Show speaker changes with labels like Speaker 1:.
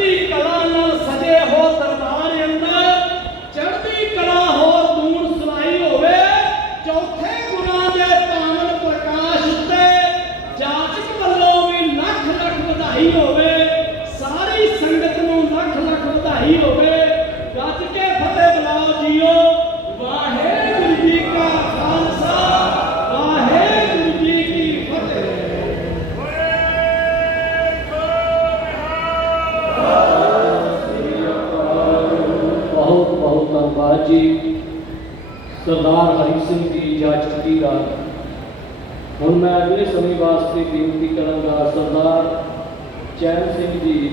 Speaker 1: ਚੜ੍ਹਦੀ ਕਲਾ ਨਾਲ ਸਜੇ ਹੋ ਦਰਬਾਰ ਅੰਦਰ, ਚੜ੍ਹਦੀ ਕਲਾ ਹੋ ਸੁਣਾਈ ਹੋਵੇ, ਚੌਥੇ ਗੁਣਾ ਦੇ ਪਾਵਨ ਪ੍ਰਕਾਸ਼ ਉੱਤੇ ਜਾਚਕ ਵੱਲੋਂ ਵੀ ਲੱਖ ਲੱਖ ਵਧਾਈ ਹੋਵੇ। ਬਹੁਤ ਜੀ ਸਰਦਾਰ ਹਰੀ ਸਿੰਘ ਜੀ ਜਾਂ ਚੁੱਕੀ ਦਾ ਹੁਣ ਮੈਂ ਅਗਲੇ ਸਮੇਂ ਵਾਸਤੇ ਬੇਨਤੀ ਕਰਾਂਗਾ, ਸਰਦਾਰ ਚੈਨ ਸਿੰਘ ਜੀ